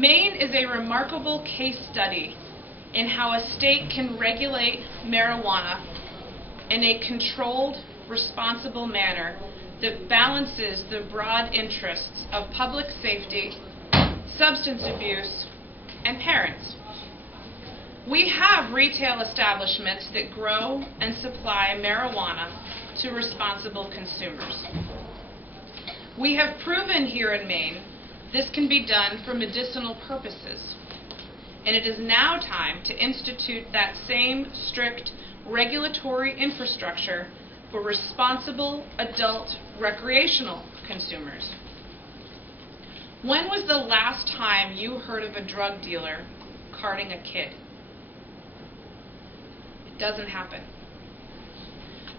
Maine is a remarkable case study in how a state can regulate marijuana in a controlled, responsible manner that balances the broad interests of public safety, substance abuse, and parents. We have retail establishments that grow and supply marijuana to responsible consumers. We have proven here in Maine this can be done for medicinal purposes, and it is now time to institute that same strict regulatory infrastructure for responsible adult recreational consumers. When was the last time you heard of a drug dealer carding a kid? It doesn't happen.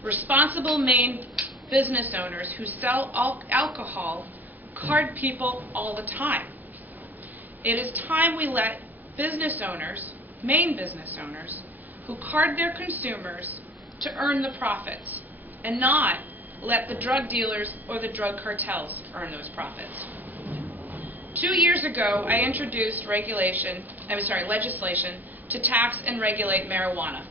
Responsible Maine business owners who sell alcohol card people all the time. It is time we let business owners, Maine business owners, who card their consumers to earn the profits and not let the drug dealers or the drug cartels earn those profits. 2 years ago, I introduced legislation to tax and regulate marijuana.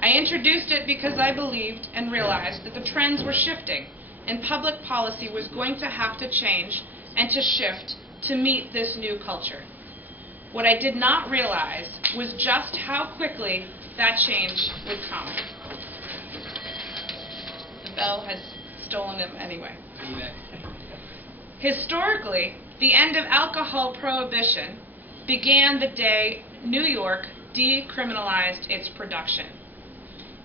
I introduced it because I believed and realized that the trends were shifting and public policy was going to have to change and to shift to meet this new culture. What I did not realize was just how quickly that change would come. The bell has stolen him anyway. Historically, the end of alcohol prohibition began the day New York decriminalized its production.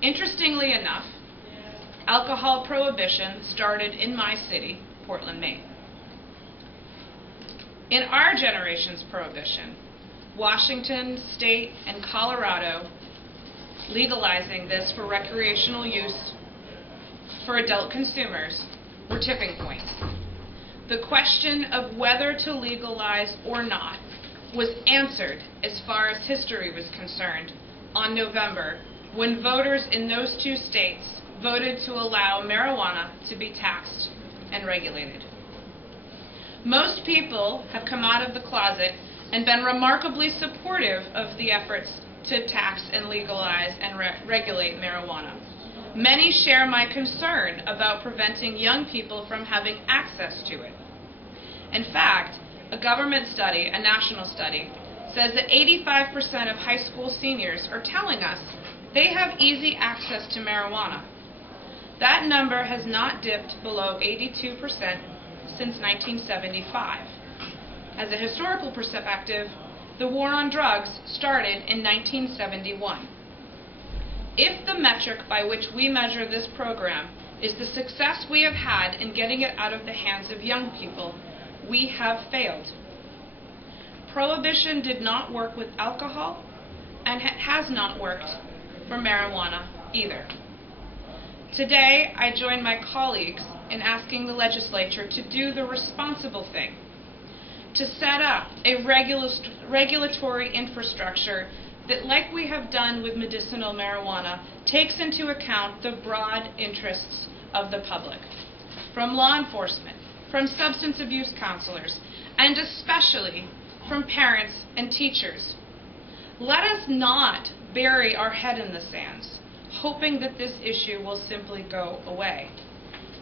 Interestingly enough, alcohol prohibition started in my city, Portland, Maine. In our generation's prohibition, Washington State and Colorado legalizing this for recreational use for adult consumers were tipping points. The question of whether to legalize or not was answered as far as history was concerned on November when voters in those two states voted to allow marijuana to be taxed and regulated. Most people have come out of the closet and been remarkably supportive of the efforts to tax and legalize and regulate marijuana. Many share my concern about preventing young people from having access to it. In fact, a government study, a national study, says that 85% of high school seniors are telling us they have easy access to marijuana. That number has not dipped below 82% since 1975. As a historical perspective, the war on drugs started in 1971. If the metric by which we measure this program is the success we have had in getting it out of the hands of young people, we have failed. Prohibition did not work with alcohol, and it has not worked for marijuana either. Today, I join my colleagues in asking the legislature to do the responsible thing, to set up a regulatory infrastructure that, like we have done with medicinal marijuana, takes into account the broad interests of the public, from law enforcement, from substance abuse counselors, and especially from parents and teachers. Let us not bury our head in the sands, hoping that this issue will simply go away.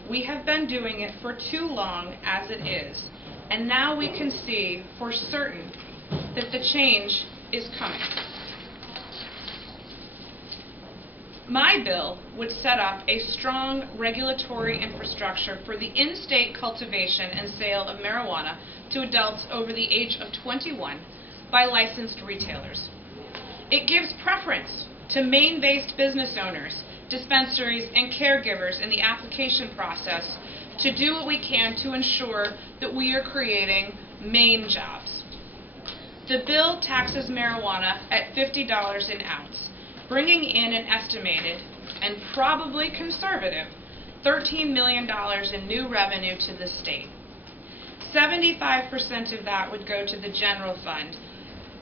We have been doing it for too long as it is, and now we can see for certain that the change is coming. My bill would set up a strong regulatory infrastructure for the in-state cultivation and sale of marijuana to adults over the age of 21 by licensed retailers. It gives preference to Maine-based business owners, dispensaries, and caregivers in the application process to do what we can to ensure that we are creating Maine jobs. The bill taxes marijuana at $50 an ounce, bringing in an estimated, and probably conservative, $13 million in new revenue to the state. 75% of that would go to the general fund.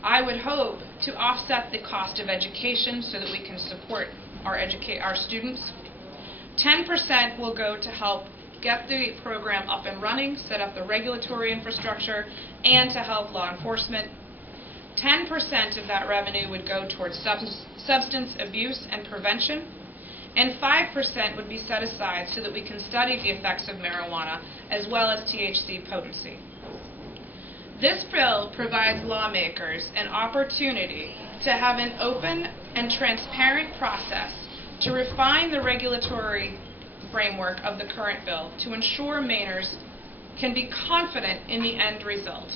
I would hope to offset the cost of education so that we can support our students. 10% will go to help get the program up and running, set up the regulatory infrastructure, and to help law enforcement 10% of that revenue would go towards substance abuse and prevention, and 5% would be set aside so that we can study the effects of marijuana as well as THC potency. This bill provides lawmakers an opportunity to have an open and transparent process to refine the regulatory framework of the current bill to ensure Mainers can be confident in the end result.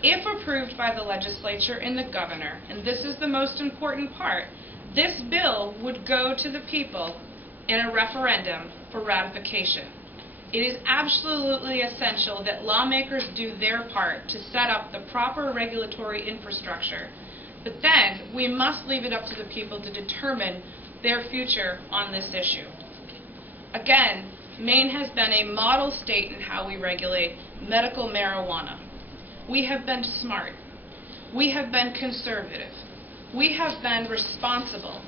If approved by the legislature and the governor, and this is the most important part, this bill would go to the people in a referendum for ratification. It is absolutely essential that lawmakers do their part to set up the proper regulatory infrastructure, but then we must leave it up to the people to determine their future on this issue. Again, Maine has been a model state in how we regulate medical marijuana. We have been smart. We have been conservative. We have been responsible.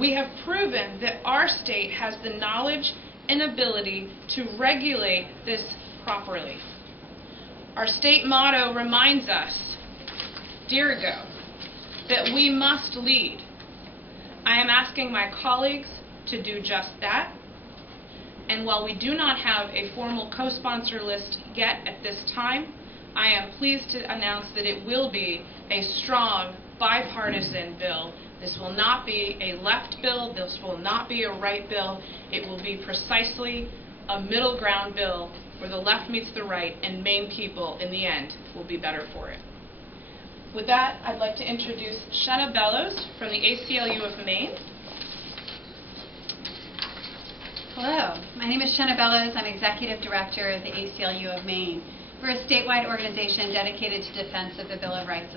We have proven that our state has the knowledge and ability to regulate this properly. Our state motto reminds us, Dirigo, that we must lead. I am asking my colleagues to do just that. And while we do not have a formal co-sponsor list yet at this time, I am pleased to announce that it will be a strong bipartisan bill. This will not be a left bill. This will not be a right bill. It will be precisely a middle ground bill where the left meets the right, and Maine people, in the end, will be better for it. With that, I'd like to introduce Shenna Bellows from the ACLU of Maine. Hello, my name is Shenna Bellows. I'm Executive Director of the ACLU of Maine. We're a statewide organization dedicated to defense of the Bill of Rights